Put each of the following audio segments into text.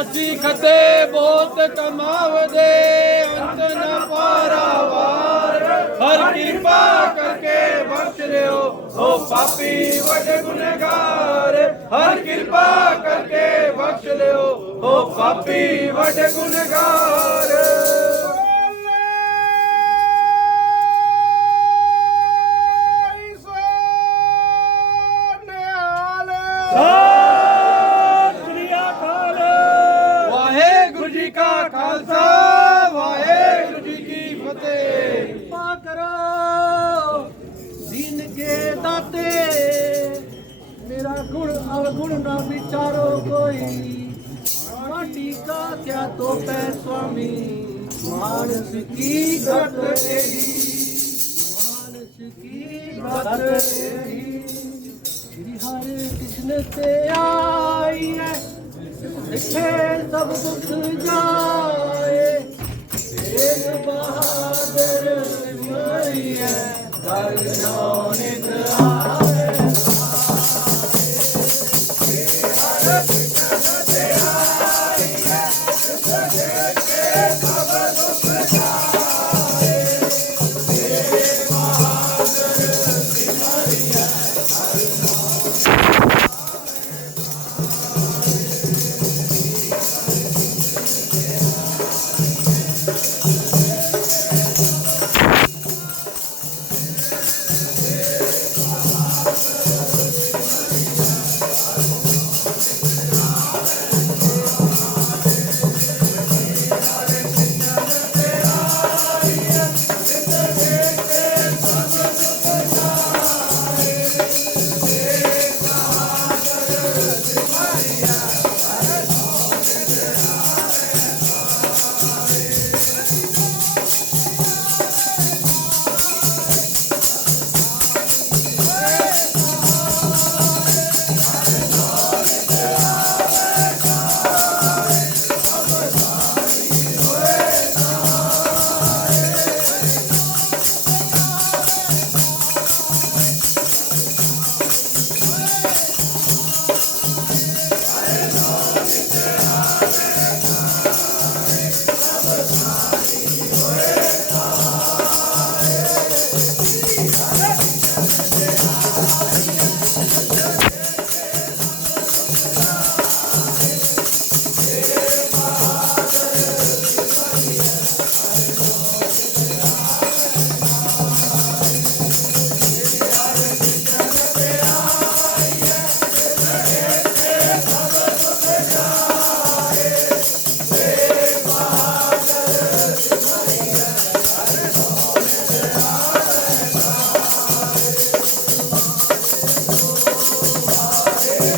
ਅਸੀਂ ਖੱਤੇ ਬਹੁਤ ਕਮਾਵਦੇ, ਅੰਤ ਨਾ ਪਾਰਾਵਾਰ। ਹਰ ਕਿਰਪਾ ਕਰਕੇ ਬਖਸ਼ ਰਿਓ, ਹੋ ਪਾਪੀ ਵੱਡੇ ਗੁਨਾਹਗਾਰ ਹਰ ਕਿਰਪਾ ਕਰਕੇ ਬਖਸ਼ ਲਿਓ ਕਾ ਖਾਲਸਾ, ਵਾਹਿਗੁਰੂ ਜੀ ਕੀ ਫਤਿਹ। ਕਿਰਪਾ ਕਰੋ, ਦੀਨ ਦਾਤੇ। ਮੇਰਾ ਗੁਣ ਅਵਗੁਣ ਨਾ ਵਿਚਾਰੋ ਕੋਈ। का क्या तो पै स्वामी? मानस की गत तेरी मानस की गत तेरी हरे कृष्ण से आई है। इसे सब दुख जाए। एक बहादुर मैया करना नित आए।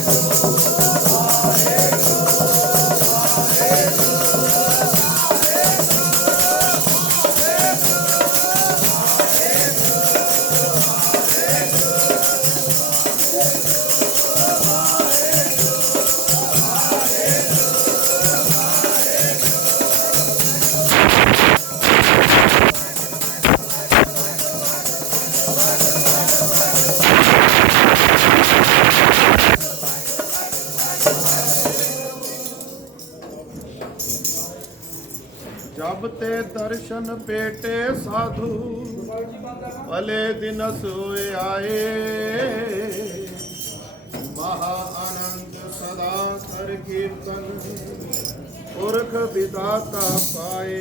Yes. ਜਬ ਤੇ ਦਰਸ਼ਨ ਪੇਟੇ ਸਾਧੂ, ਭਲੇ ਦਿਨਸ ਹੋਏ ਆਏ। ਮਹਾ ਆਨੰਦ ਸਦਾ ਕਰ ਕੀਰਤਨ, ਪੁਰਖ ਵਿਦਾਤਾ ਪਾਏ।